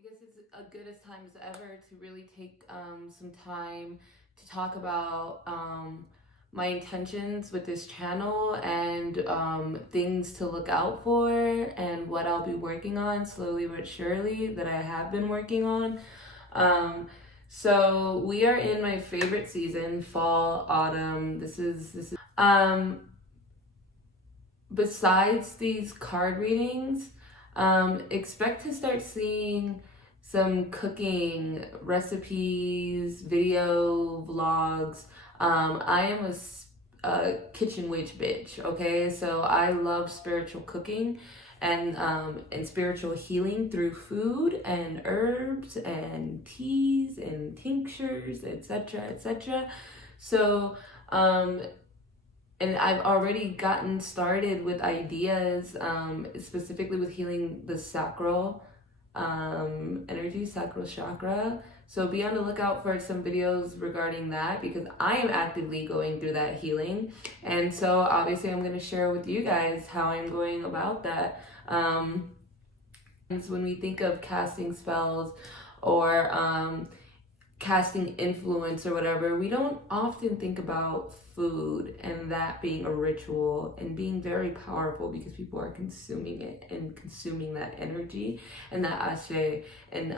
I guess it's a good as time as ever to really take some time to talk about my intentions with this channel and things to look out for and what I'll be working on slowly but surely that I have been working on. So we are in my favorite season, fall, autumn. This is besides these card readings, expect to start seeing some cooking recipes, video vlogs. I am a kitchen witch bitch, okay? So I love spiritual cooking and spiritual healing through food and herbs and teas and tinctures, etc., etc. So and I've already gotten started with ideas, specifically with healing the sacral energy, sacral chakra. So be on the lookout for some videos regarding that because I am actively going through that healing. And so obviously I'm going to share with you guys how I'm going about that. When we think of casting spells or casting influence or whatever, we don't often think about food and that being a ritual and being very powerful because people are consuming it and consuming that energy and that ashe and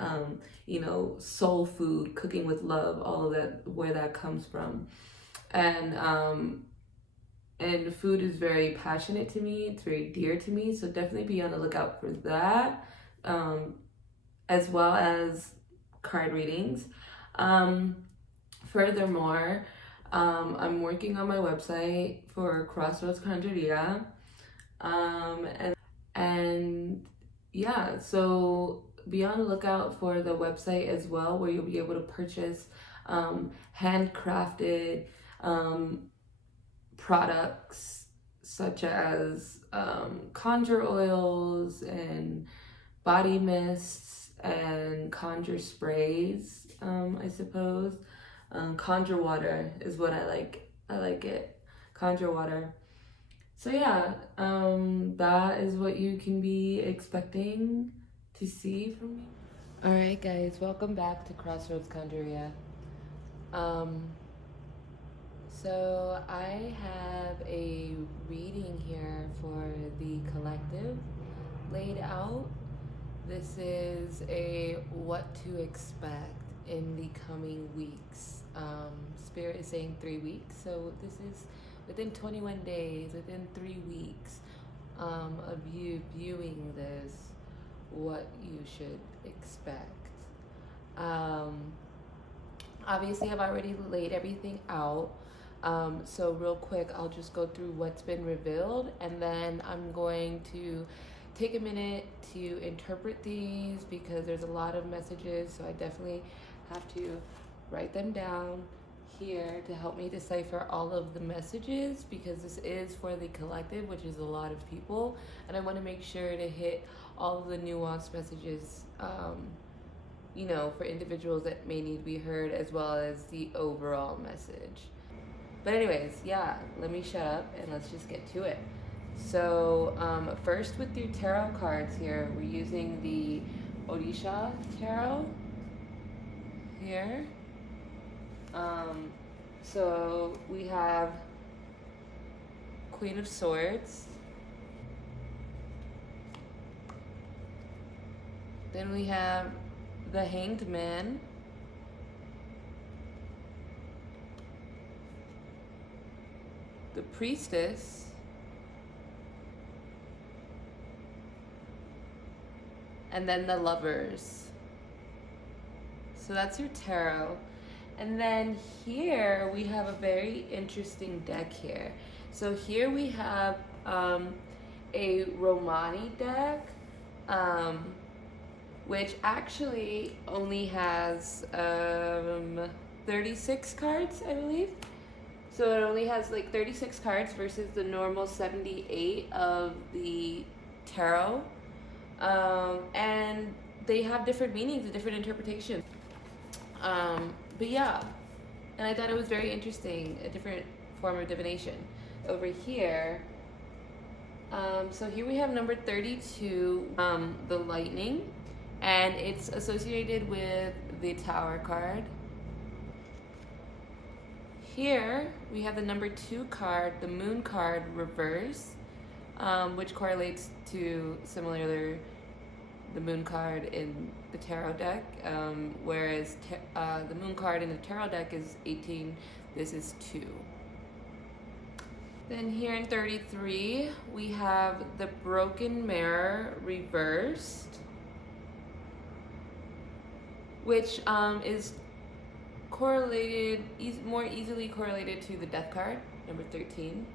soul food, cooking with love, all of that, where that comes from. And food is very passionate to me, it's very dear to me, so definitely be on the lookout for that, as well as card readings. Furthermore, I'm working on my website for Crossroads Conjuria. And yeah, so be on the lookout for the website as well, where you'll be able to purchase handcrafted products such as conjure oils and body mists and conjure sprays, I suppose. Conjure water is what I like. I like it. Conjure water. So yeah, that is what you can be expecting to see from me. All right, guys, welcome back to Crossroads Conjuria. So I have a reading here for the collective laid out. This is a what to expect in the coming weeks. Spirit is saying 3 weeks, so this is within 21 days, within 3 weeks of you viewing this, what you should expect. Obviously, I've already laid everything out. So real quick, I'll just go through what's been revealed, and then I'm going to take a minute to interpret these because there's a lot of messages, so I definitely have to write them down here to help me decipher all of the messages, because this is for the collective, which is a lot of people, and I want to make sure to hit all of the nuanced messages, for individuals that may need to be heard, as well as the overall message. But anyways, yeah, let me shut up and let's just get to it. So first, with your tarot cards here, we're using the Odisha Tarot here. So we have Queen of Swords. Then we have the Hanged Man. The Priestess. And then the Lovers. So that's your tarot. And then here we have a very interesting deck here. So here we have a Romani deck, which actually only has 36 cards, I believe. So it only has like 36 cards versus the normal 78 of the tarot. And they have different meanings and different interpretations. But yeah, and I thought it was very interesting, a different form of divination. Over here, so here we have number 32, the lightning. and it's associated with the Tower card. Here we have the number 2 card, the Moon card reverse, which correlates to similarly the Moon card in the Tarot deck, whereas the Moon card in the Tarot deck is 18, this is 2. Then here in 33, we have the Broken Mirror reversed, which is correlated, more easily correlated to the Death card, number 13.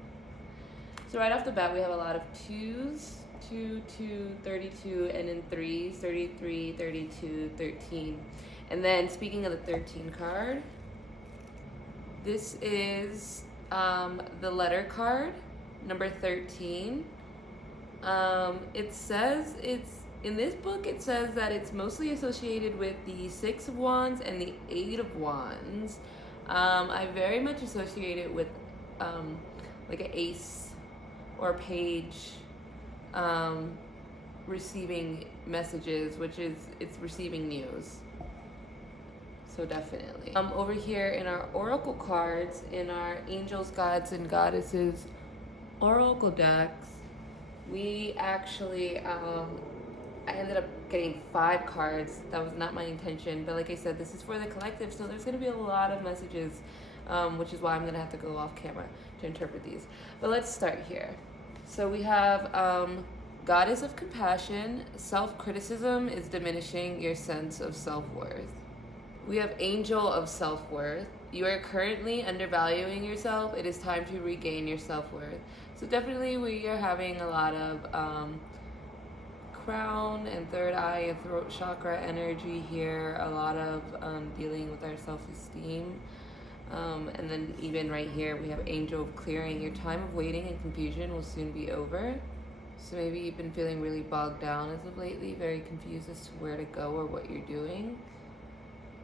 So right off the bat, we have a lot of 2s, 2, 2, 32, and then 3s, 33, 32, 13. And then speaking of the 13 card, this is the Letter card, number 13. It says in this book, it says that it's mostly associated with the 6 of Wands and the 8 of Wands. I very much associate it with like an ace or a page receiving messages, which is, it's receiving news. So definitely. Over here in our oracle cards, in our angels, gods, and goddesses oracle decks, we actually, I ended up getting 5 cards. That was not my intention, but like I said, this is for the collective, so there's gonna be a lot of messages, which is why I'm gonna have to go off camera to interpret these. But let's start here. So we have Goddess of Compassion. Self-criticism is diminishing your sense of self-worth. We have Angel of Self-Worth. You are currently undervaluing yourself. It is time to regain your self-worth. So definitely we are having a lot of crown and third eye and throat chakra energy here. A lot of dealing with our self-esteem. And then even right here, we have Angel of Clearing. Your time of waiting and confusion will soon be over. So maybe you've been feeling really bogged down as of lately, very confused as to where to go or what you're doing.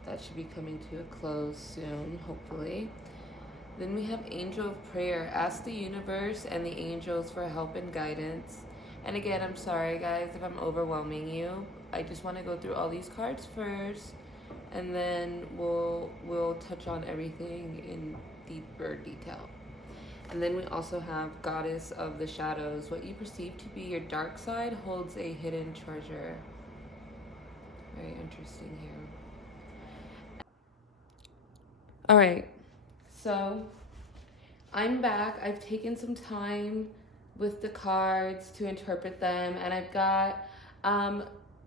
That should be coming to a close soon, hopefully. Then we have Angel of Prayer. Ask the universe and the angels for help and guidance. And again, I'm sorry guys if I'm overwhelming you. I just want to go through all these cards first, and then we'll touch on everything in deeper detail. And then we also have Goddess of the Shadows. What you perceive to be your dark side holds a hidden treasure. Very interesting here. All right, so I'm back. I've taken some time with the cards to interpret them, and I've got,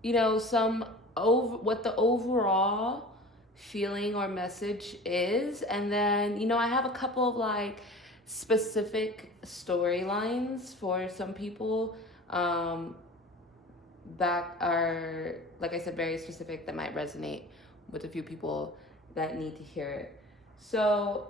you know, what the overall feeling or message is, and then, you know, I have a couple of like specific storylines for some people that are, like I said, very specific, that might resonate with a few people that need to hear it. So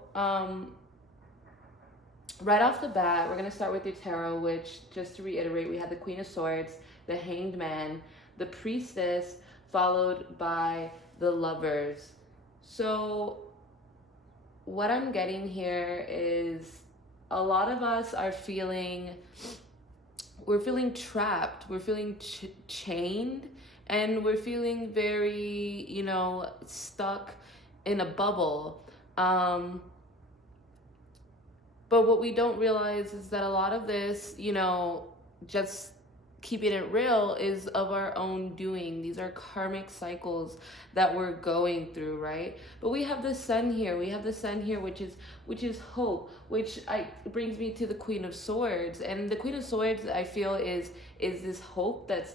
right off the bat, we're going to start with the tarot, which, just to reiterate, we have the Queen of Swords, the Hanged Man, the Priestess, followed by the Lovers. So what I'm getting here is a lot of us are feeling, we're feeling trapped, we're feeling chained, and we're feeling very, you know, stuck in a bubble. But what we don't realize is that a lot of this, you know, just keeping it real, is of our own doing. These are karmic cycles that we're going through, right? But we have the Sun here. We have the Sun here, which is hope, which brings me to the Queen of Swords. And the Queen of Swords, I feel, is this hope that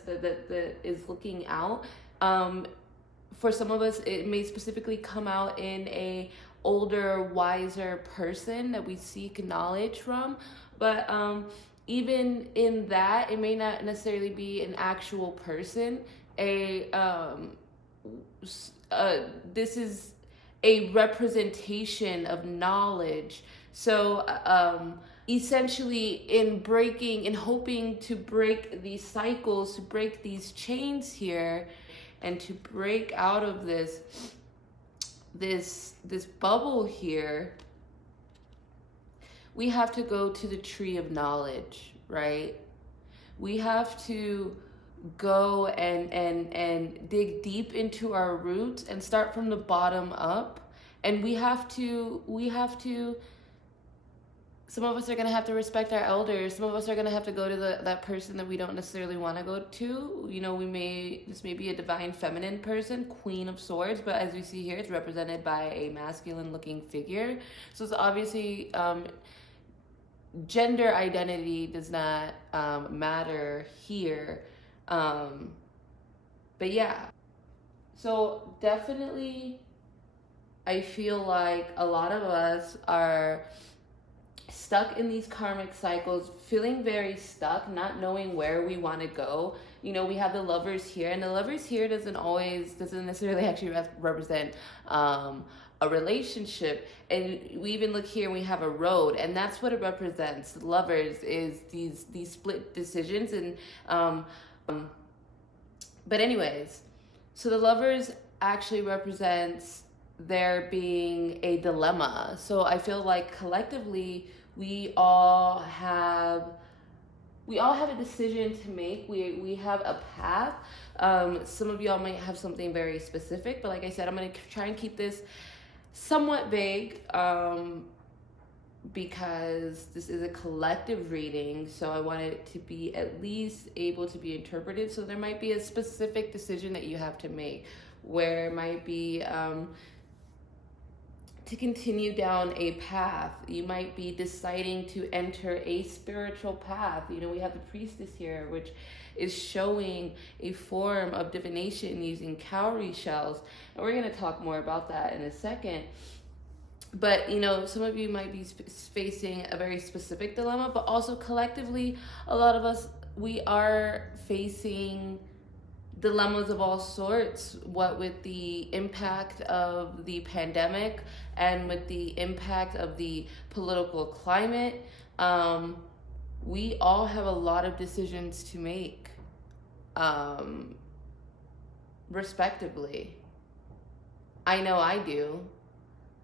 is looking out. For some of us, it may specifically come out in a older, wiser person that we seek knowledge from, but even in that, it may not necessarily be an actual person. This is a representation of knowledge. So essentially, in hoping to break these cycles, to break these chains here, and to break out of this bubble here, we have to go to the tree of knowledge, right? We have to go and dig deep into our roots and start from the bottom up. And we have to some of us are going to have to respect our elders. Some of us are going to have to go to that person that we don't necessarily want to go to. You know, this may be a divine feminine person, Queen of Swords, but as we see here, it's represented by a masculine looking figure. So it's obviously, gender identity does not matter here. But yeah. So definitely, I feel like a lot of us are stuck in these karmic cycles, feeling very stuck, not knowing where we want to go. You know, we have the lovers here, and the lovers here doesn't necessarily actually represent a relationship. And we even look here and we have a road, and that's what it represents. Lovers is these split decisions. And but anyways, so the lovers actually represents there being a dilemma. So I feel like collectively we all have a decision to make. We have a path. Some of y'all might have something very specific, but like I said, I'm going to try and keep this somewhat vague, because this is a collective reading, so I want it to be at least able to be interpreted. So there might be a specific decision that you have to make, where it might be to continue down a path. You might be deciding to enter a spiritual path. You know, we have the priestess here, which is showing a form of divination using cowrie shells. And we're going to talk more about that in a second. But, you know, some of you might be facing a very specific dilemma, but also collectively, a lot of us, we are facing dilemmas of all sorts, what with the impact of the pandemic and with the impact of the political climate. We all have a lot of decisions to make, respectively. I know I do.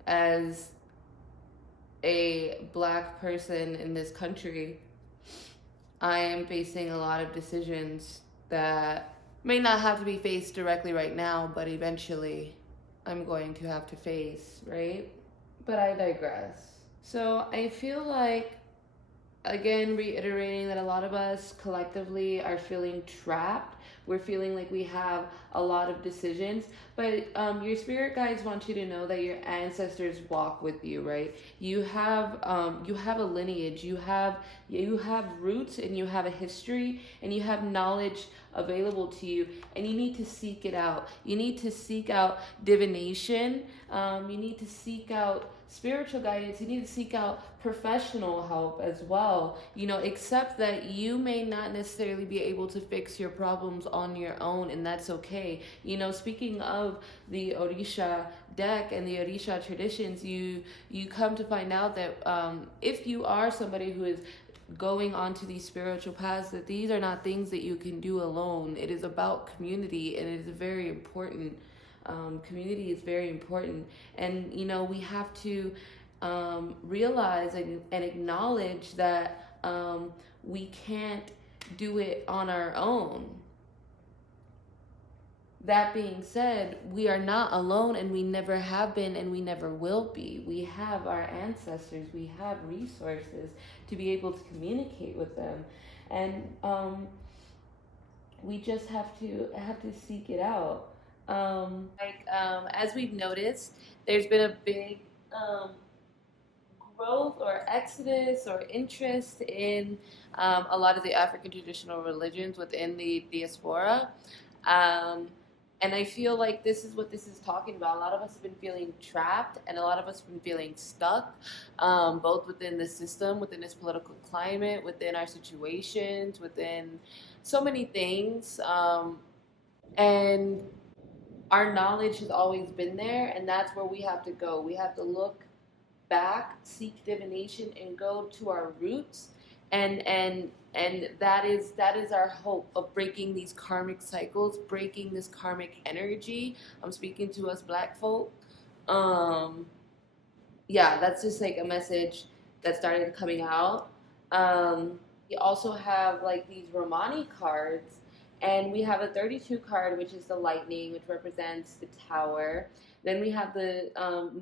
As a Black person in this country, I am facing a lot of decisions that may not have to be faced directly right now, but eventually I'm going to have to face, right? But I digress. So I feel like, again, reiterating that a lot of us collectively are feeling trapped. We're feeling like we have a lot of decisions, but your spirit guides want you to know that your ancestors walk with you, right? You have a lineage, you have roots, and you have a history, and you have knowledge available to you, and you need to seek it out. You need to seek out divination. You need to seek out spiritual guidance. You need to seek out professional help as well. You know, accept that you may not necessarily be able to fix your problems on your own, and that's okay. You know, speaking of the Orisha deck and the Orisha traditions, you come to find out that if you are somebody who is going onto these spiritual paths, that these are not things that you can do alone. It is about community, and it is very important. Community is very important, and you know, we have to realize and acknowledge that we can't do it on our own. That being said, we are not alone, and we never have been, and we never will be. We have our ancestors, we have resources to be able to communicate with them, and we just have to seek it out. As we've noticed, there's been a big growth or exodus or interest in a lot of the African traditional religions within the diaspora. And I feel like this is what this is talking about. A lot of us have been feeling trapped, and a lot of us have been feeling stuck, both within the system, within this political climate, within our situations, within so many things. And our knowledge has always been there, and that's where we have to go. We have to look back, seek divination, and go to our roots, and that is our hope of breaking these karmic cycles, breaking this karmic energy. I'm speaking to us Black folk. Yeah, that's just like a message that started coming out. We also have like these Romani cards, And we have a 32 card, which is the lightning, which represents the tower. Then we have the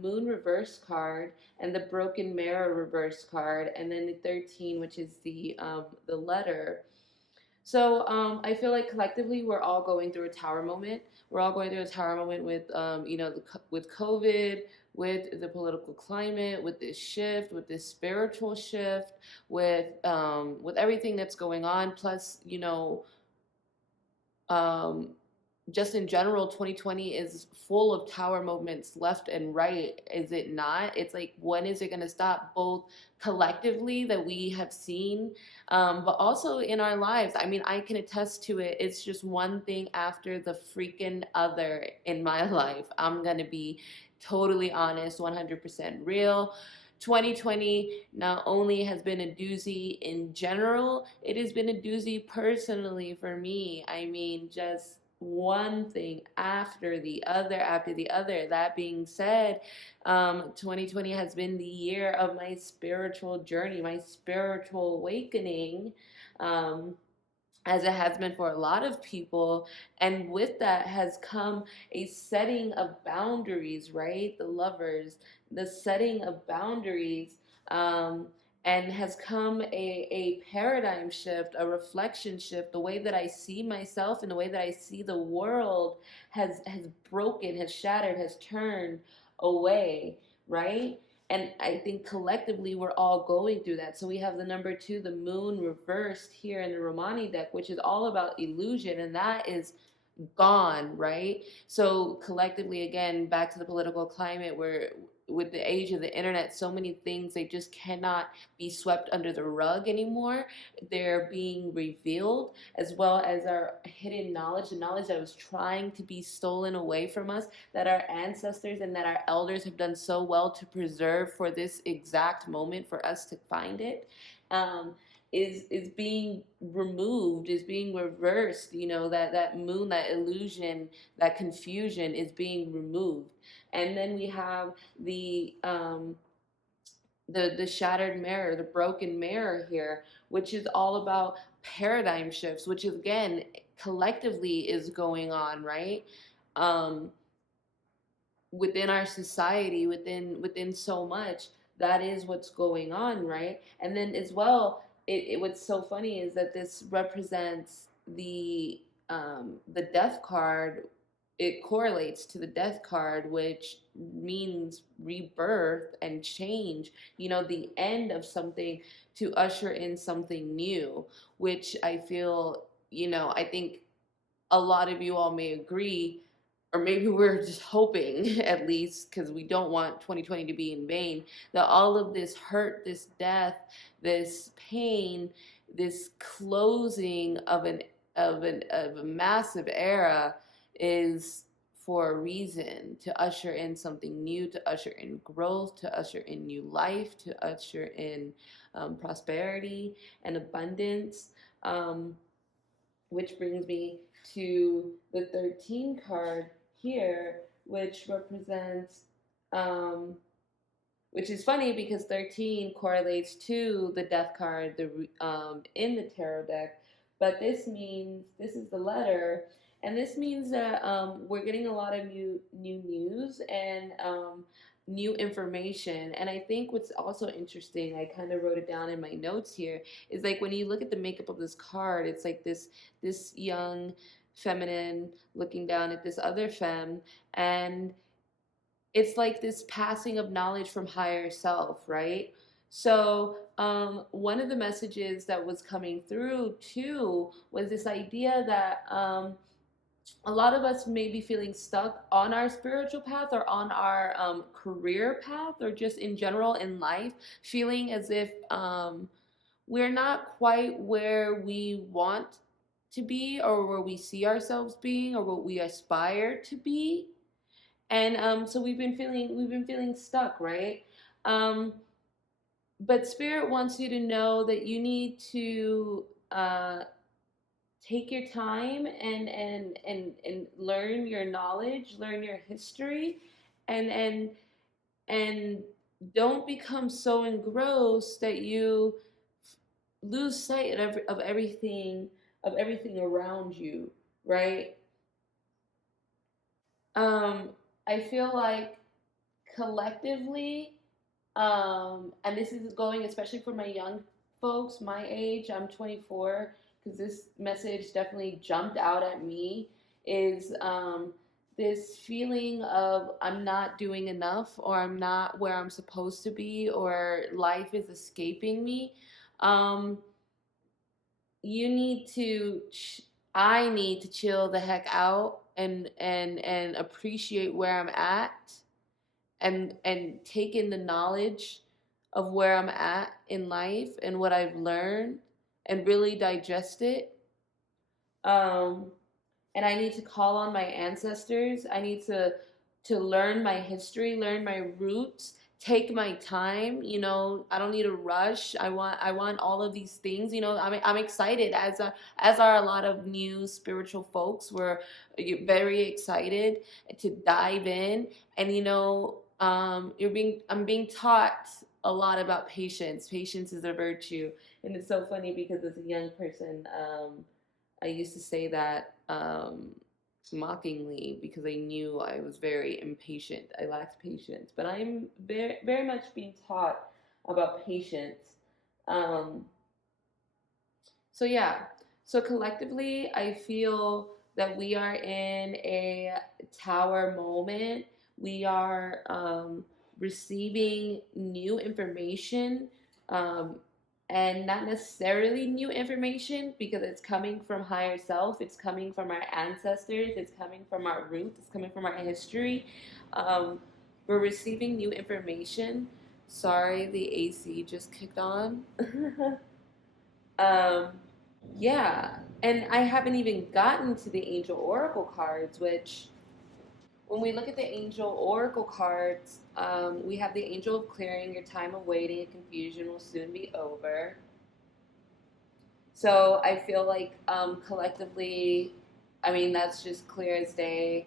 moon reverse card and the broken mirror reverse card, and then the 13, which is the letter. So I feel like collectively we're all going through a tower moment. We're all going through a tower moment with with COVID, with the political climate, with this shift, with this spiritual shift, with everything that's going on. Plus, um, just in general, 2020 is full of tower movements left and right, is it not? It's like, when is it going to stop, both collectively that we have seen, but also in our lives? I mean, I can attest to it. It's just one thing after the freaking other in my life. I'm going to be totally honest, 100% real. 2020 not only has been a doozy in general, it has been a doozy personally for me. I mean, just one thing after the other after the other. That being said, 2020 has been the year of my spiritual journey, my spiritual awakening. As it has been for a lot of people. And with that has come a setting of boundaries, right? The lovers, the setting of boundaries, and has come a paradigm shift, a reflection shift. The way that I see myself and the way that I see the world has broken, has shattered, has turned away, right? And I think collectively we're all going through that. So we have the number 2, the moon reversed here in the Romani deck, which is all about illusion, and that is gone, right? So collectively, again, back to the political climate, where with the age of the internet, so many things, they just cannot be swept under the rug anymore. They're being revealed, as well as our hidden knowledge, the knowledge that was trying to be stolen away from us, that our ancestors and that our elders have done so well to preserve for this exact moment for us to find it. Is being removed, is being reversed. That moon, that illusion, that confusion is being removed. And then we have the shattered mirror, the broken mirror here, which is all about paradigm shifts, which again collectively is going on, right? Within our society, within so much, that is what's going on, right? And then as well, what's so funny is that this represents the death card. It correlates to the death card, which means rebirth and change, the end of something to usher in something new, which I feel, I think a lot of you all may agree, or maybe we're just hoping, at least, because we don't want 2020 to be in vain, that all of this hurt, this death, this pain, this closing of a massive era is for a reason, to usher in something new, to usher in growth, to usher in new life, to usher in prosperity and abundance. Which brings me to the 13 card here, which represents, which is funny because 13 correlates to the death card in the tarot deck. But this means, this is the letter, and this means that we're getting a lot of new news and new information. And I think what's also interesting, I kind of wrote it down in my notes here, is like when you look at the makeup of this card, it's like this young feminine looking down at this other femme, and it's like this passing of knowledge from higher self, right? So one of the messages that was coming through too was this idea that a lot of us may be feeling stuck on our spiritual path or on our career path, or just in general in life, feeling as if we're not quite where we want to be, or where we see ourselves being, or what we aspire to be. And so we've been feeling stuck, right? Um, but Spirit wants you to know that you need to take your time and learn your knowledge, learn your history, and don't become so engrossed that you lose sight of everything of everything around you, right? I feel like collectively, and this is going especially for my young folks my age, I'm 24, because this message definitely jumped out at me, is this feeling of I'm not doing enough, or I'm not where I'm supposed to be, or life is escaping me. Um, you need to I need to chill the heck out and appreciate where I'm at, and take in the knowledge of where I'm at in life and what I've learned, and really digest it. Um, and I need to call on my ancestors. I need to learn my history, learn my roots, take my time. I don't need to rush. I want all of these things. I'm excited, as are a lot of new spiritual folks. We're very excited to dive in, and I'm being taught a lot about patience. Patience is a virtue, and it's so funny because as a young person, I used to say that mockingly, because I knew I was very impatient. I lacked patience, but I'm very, very much being taught about patience. Um, so yeah, so collectively, I feel that we are in a tower moment. We are receiving new information, um, and not necessarily new information, because it's coming from higher self. It's coming from our ancestors. It's coming from our roots. It's coming from our history. Um, we're receiving new information. Sorry, the AC just kicked on. um, yeah, and I haven't even gotten to the angel oracle cards, which, when we look at the angel oracle cards, we have the angel of clearing. Your time of waiting and confusion will soon be over. So I feel like collectively, I mean, that's just clear as day.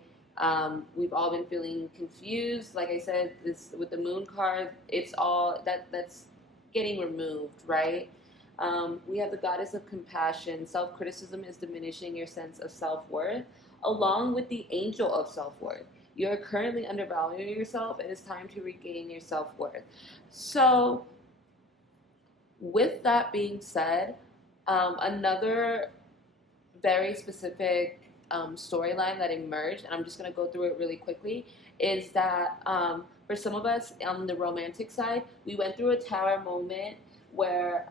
We've all been feeling confused. Like I said, this with the moon card, it's all that's getting removed, right? We have the goddess of compassion. Self criticism is diminishing your sense of self worth, along with the angel of self worth. You are currently undervaluing yourself, and it's time to regain your self worth. So, with that being said, another very specific storyline that emerged, and I'm just going to go through it really quickly, is that for some of us on the romantic side, we went through a tower moment where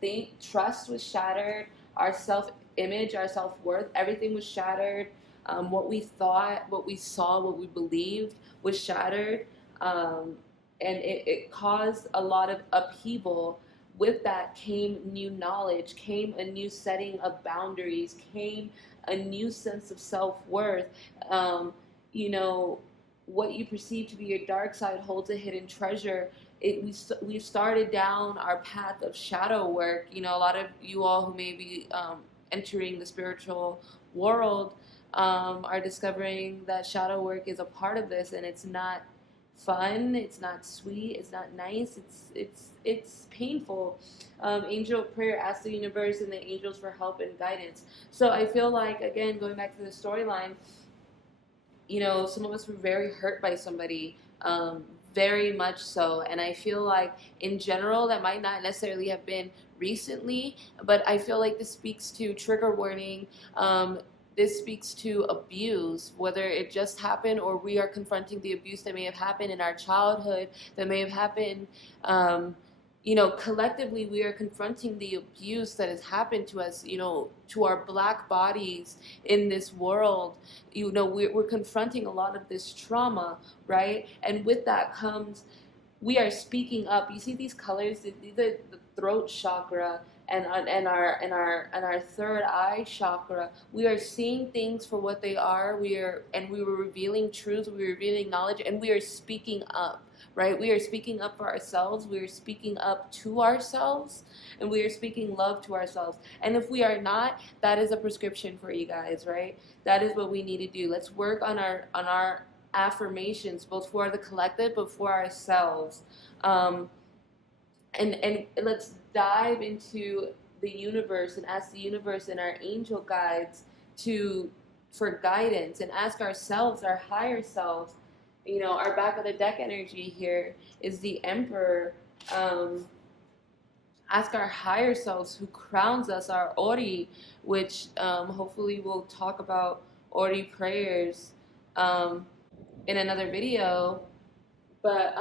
the trust was shattered, our self image, our self worth, everything was shattered. What we thought, what we saw, what we believed was shattered. Um, and it caused a lot of upheaval. With that came new knowledge, came a new setting of boundaries, came a new sense of self-worth. Um, you know, what you perceive to be your dark side holds a hidden treasure. We started down our path of shadow work. A lot of you all who may be entering the spiritual world are discovering that shadow work is a part of this, and it's not fun, it's not sweet, it's not nice, it's painful. Angel prayer asks the universe and the angels for help and guidance. So I feel like, again, going back to the storyline, some of us were very hurt by somebody, very much so. And I feel like, in general, that might not necessarily have been recently, but I feel like this speaks to trigger warning. This speaks to abuse, whether it just happened or we are confronting the abuse that may have happened in our childhood, that may have happened. Collectively, we are confronting the abuse that has happened to us, to our black bodies in this world. We're confronting a lot of this trauma, right? And with that comes, we are speaking up. You see these colors, these are the throat chakra and our third eye chakra. We are seeing things for what they are. We were revealing truth, we were revealing knowledge, and we are speaking up, right? We are speaking up for ourselves, we are speaking up to ourselves, and we are speaking love to ourselves. And if we are not, that is a prescription for you guys, right? That is what we need to do. Let's work on our affirmations, both for the collective but for ourselves. And let's dive into the universe and ask the universe and our angel guides for guidance, and ask ourselves, our higher selves. Our back of the deck energy here is the Emperor. Ask our higher selves who crowns us, our Ori, which hopefully we'll talk about Ori prayers um, in another video. But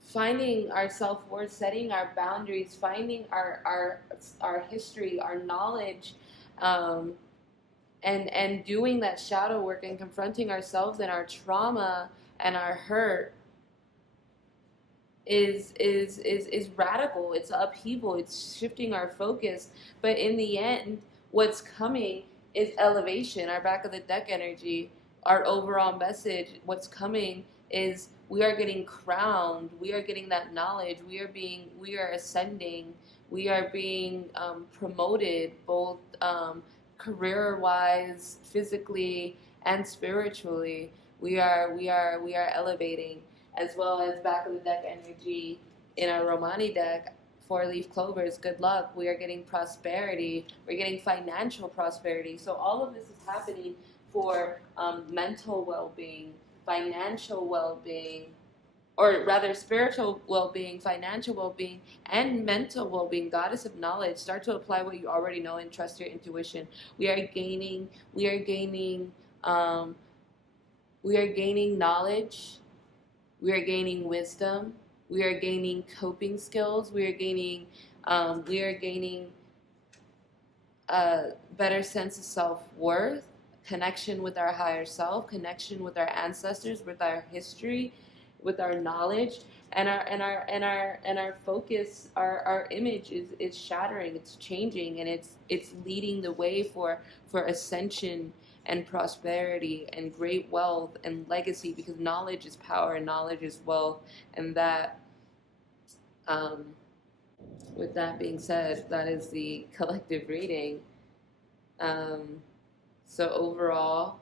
finding our self-worth, setting our boundaries, finding our history, our knowledge, um, and doing that shadow work and confronting ourselves and our trauma and our hurt is radical. It's upheaval. It's shifting our focus. But in the end, what's coming is elevation. Our back of the deck energy, our overall message. What's coming is we are getting crowned. We are getting that knowledge. We are ascending. We are being promoted, both career-wise, physically, and spiritually. We are elevating, as well as back of the deck energy in our Romani deck. 4-leaf clovers, good luck. We are getting prosperity. We're getting financial prosperity. So all of this is happening for mental well-being, financial well-being, or rather spiritual well-being, financial well-being, and mental well-being. Goddess of knowledge. Start to apply what you already know and trust your intuition. We are gaining knowledge. We are gaining wisdom. We are gaining coping skills. We are gaining a better sense of self-worth, connection with our higher self, connection with our ancestors, with our history, with our knowledge, and our focus, our image is shattering. It's changing, and it's leading the way for ascension and prosperity and great wealth and legacy, because knowledge is power and knowledge is wealth. And that, with that being said, that is the collective reading. So overall,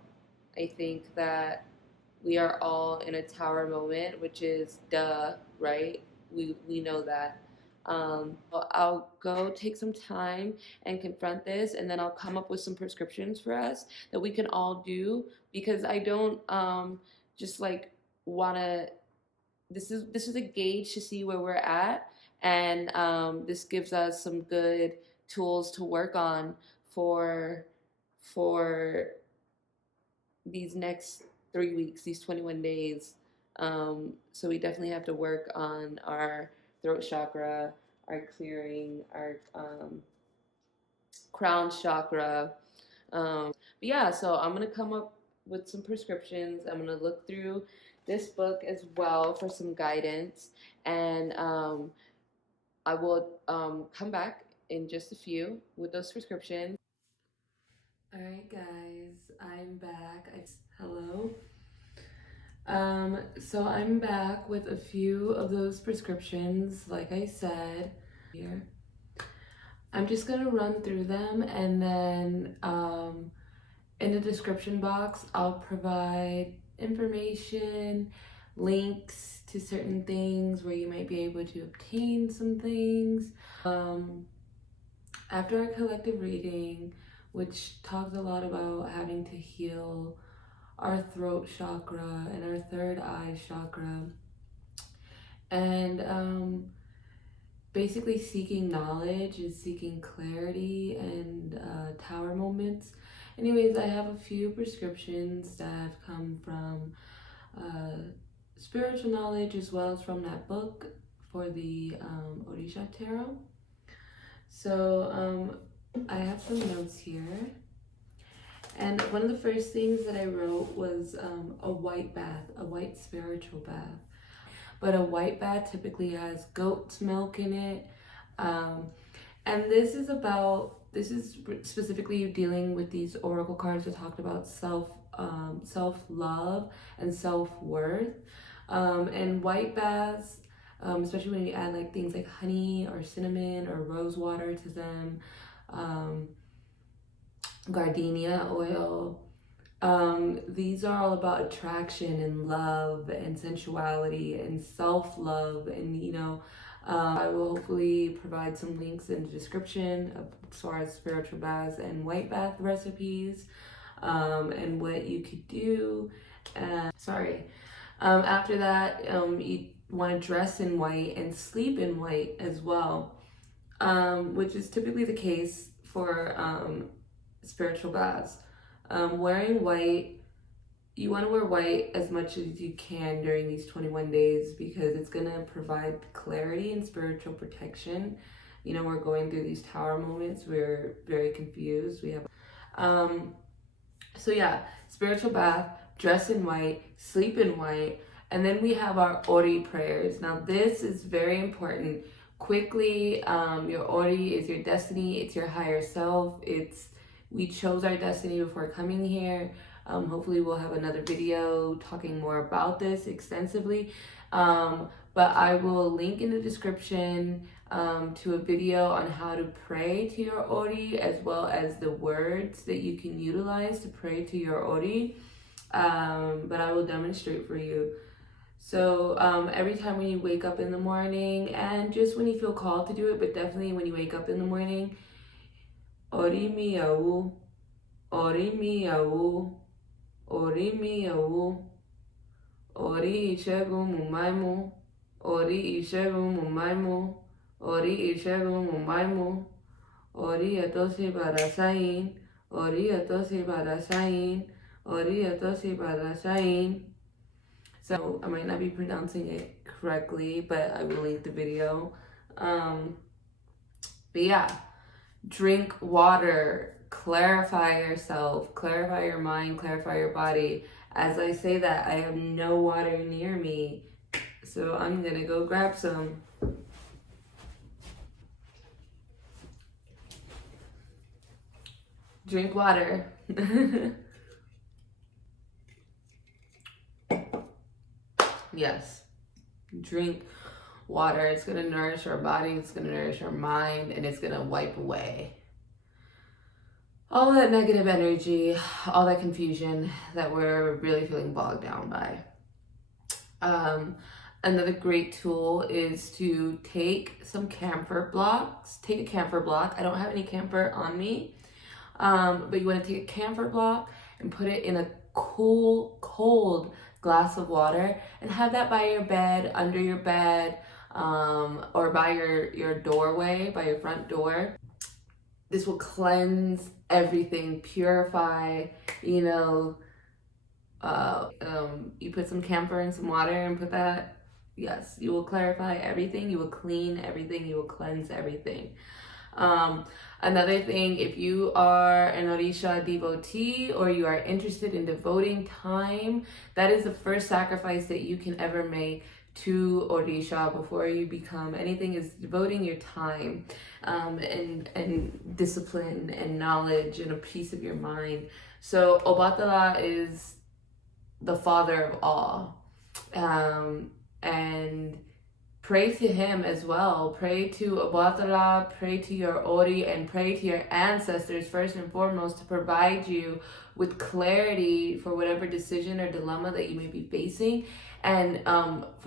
I think that we are all in a tower moment, which is duh, right? We know that. I'll go take some time and confront this, and then I'll come up with some prescriptions for us that we can all do, because I don't just like wanna. This is a gauge to see where we're at, and this gives us some good tools to work on for these next 3 weeks, these 21 days. So we definitely have to work on our throat chakra, our clearing, our crown chakra. But yeah, so I'm going to come up with some prescriptions. I'm going to look through this book as well for some guidance. And I will come back in just a few with those prescriptions. All right, guys, I'm back. Hello. So I'm back with a few of those prescriptions, like I said. Here, I'm just gonna run through them, and then in the description box, I'll provide information, links to certain things where you might be able to obtain some things. After our collective reading, which talks a lot about having to heal our throat chakra and our third eye chakra, and basically seeking knowledge is seeking clarity and tower moments. Anyways, I have a few prescriptions that have come from spiritual knowledge, as well as from that book for the Orisha Tarot. So I have some notes here. And one of the first things that I wrote was a white bath, a white spiritual bath. But a white bath typically has goat's milk in it. And this is specifically dealing with these oracle cards that talked about self-love and self-worth. And white baths, especially when you add like things like honey or cinnamon or rose water to them, gardenia oil, these are all about attraction and love and sensuality and self-love, and I will hopefully provide some links in the description as far as spiritual baths and white bath recipes, and what you could do. After that, you want to dress in white and sleep in white as well, which is typically the case for spiritual baths. Wearing white, you want to wear white as much as you can during these 21 days because it's going to provide clarity and spiritual protection. You know, we're going through these tower moments. We're very confused. We have, so yeah, spiritual bath, dress in white, sleep in white, and then we have our Ori prayers. Now this is very important. Quickly, your Ori is your destiny. It's your higher self. We chose our destiny before coming here. Hopefully we'll have another video talking more about this extensively. But I will link in the description to a video on how to pray to your Ori, as well as the words that you can utilize to pray to your Ori. But I will demonstrate for you. So every time when you wake up in the morning, and just when you feel called to do it, but definitely when you wake up in the morning, Ori mi au, Ori mi au, Ori mi au, Ori ishegu mumaimu, Ori ishegu mumaimu, Ori ishegu mumaimu, Ori atosi barasain, Ori atosi barasain, Ori atosi barasain. So I might not be pronouncing it correctly, but I will link the video. But yeah, drink water, clarify yourself, clarify your mind, clarify your body. As I say that, I have no water near me, so I'm gonna go grab some. Drink water. Yes, drink water. It's going to nourish our body, it's going to nourish our mind, and it's going to wipe away all that negative energy, all that confusion that we're really feeling bogged down by. Another great tool is to take some camphor blocks. Take a camphor block. I don't have any camphor on me, but you want to take a camphor block and put it in a cold glass of water, and have that by your bed, under your bed, or by your doorway, by your front door. This will cleanse everything, purify, you know. You put some camphor in some water and put that, yes, you will clarify everything, you will clean everything, you will cleanse everything. Another thing, if you are an Orisha devotee or you are interested in devoting time, that is the first sacrifice that you can ever make to Orisha before you become anything, is devoting your time and discipline and knowledge and a peace of your mind. So Obatala is the father of all, and pray to him as well. Pray to Obatala, pray to your Ori, and pray to your ancestors first and foremost to provide you with clarity for whatever decision or dilemma that you may be facing, and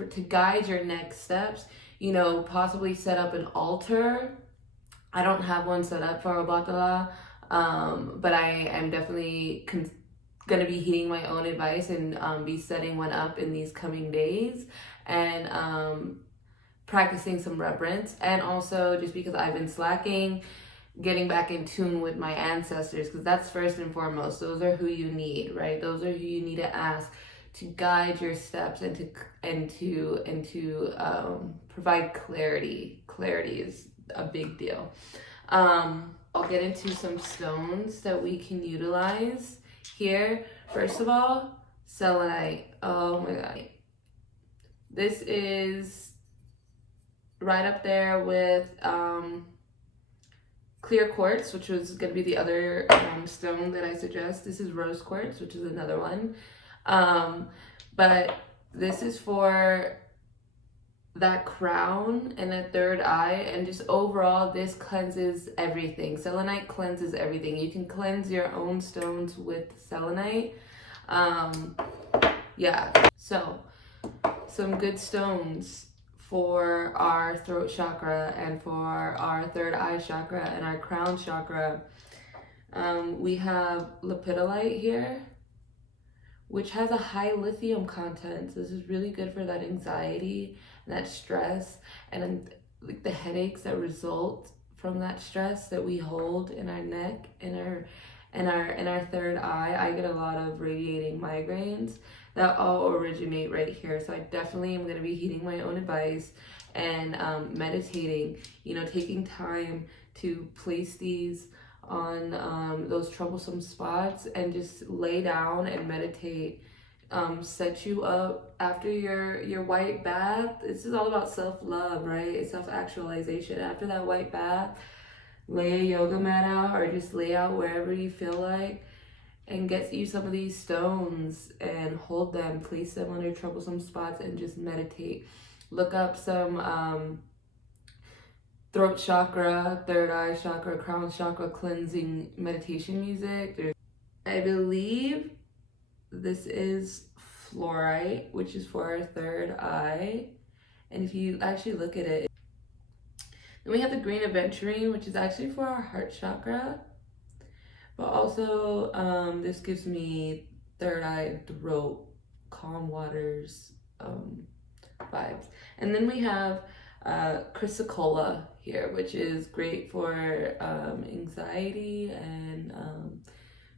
to guide your next steps. You know, possibly set up an altar. I don't have one set up for Obatala, but I am definitely going to be heeding my own advice and be setting one up in these coming days, and practicing some reverence. And also, just because I've been slacking, getting back in tune with my ancestors, because that's first and foremost. Those are who you need, right? Those are who you need to ask to guide your steps and to provide clarity. Clarity is a big deal. I'll get into some stones that we can utilize here. First of all, selenite. Oh my god, this is right up there with clear quartz, which was going to be the other stone that I suggest. This is rose quartz, which is another one, but this is for that crown and that third eye, and just overall this cleanses everything. Selenite cleanses everything. You can cleanse your own stones with selenite. Yeah, so some good stones for our throat chakra and for our third eye chakra and our crown chakra. We have lepidolite here, which has a high lithium content. So this is really good for that anxiety and that stress and like the headaches that result from that stress that we hold in our neck and our third eye. I get a lot of radiating migraines that all originate right here. So I definitely am going to be heeding my own advice and meditating, taking time to place these on those troublesome spots and just lay down and meditate. Set you up after your white bath. This is all about self-love, right? Self-actualization. After that white bath, lay a yoga mat out or just lay out wherever you feel like and get you some of these stones and hold them, place them on your troublesome spots and just meditate. Look up some throat chakra, third eye chakra, crown chakra cleansing meditation music. I believe this is fluorite, which is for our third eye. And if you actually look at it, then we have the green aventurine, which is actually for our heart chakra. But also, this gives me third eye and throat, calm waters vibes. And then we have chrysocolla here, which is great for anxiety and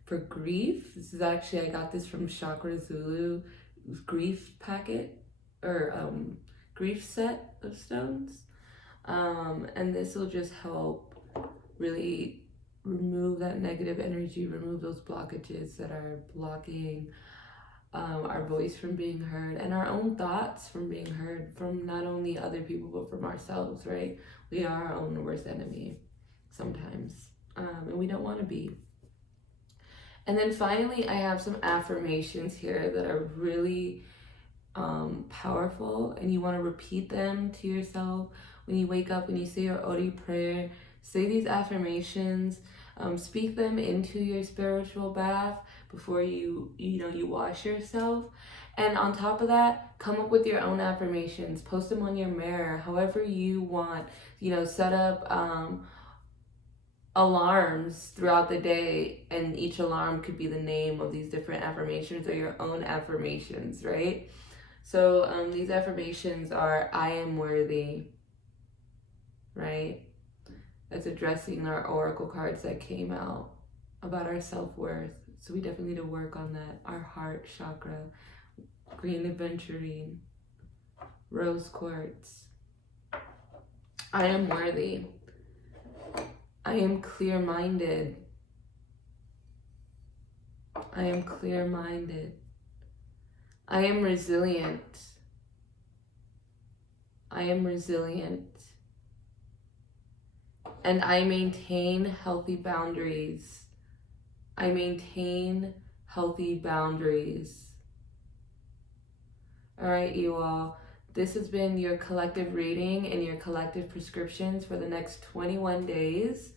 for grief. This is actually, I got this from ChakraZulu grief packet or grief set of stones. And this will just help really remove that negative energy, remove those blockages that are blocking our voice from being heard and our own thoughts from being heard from not only other people but from ourselves, right? We are our own worst enemy sometimes, and we don't want to be. And then finally, I have some affirmations here that are really powerful, and you want to repeat them to yourself when you wake up, when you say your Odi prayer. Say these affirmations, speak them into your spiritual bath before you wash yourself. And on top of that, come up with your own affirmations, post them on your mirror, however you want. Set up alarms throughout the day, and each alarm could be the name of these different affirmations or your own affirmations, right? So these affirmations are: I am worthy, right? That's addressing our oracle cards that came out about our self-worth. So we definitely need to work on that. Our heart chakra, green aventurine, rose quartz. I am worthy. I am clear-minded. I am clear-minded. I am resilient. I am resilient. And I maintain healthy boundaries. I maintain healthy boundaries. All right, you all. This has been your collective reading and your collective prescriptions for the next 21 days.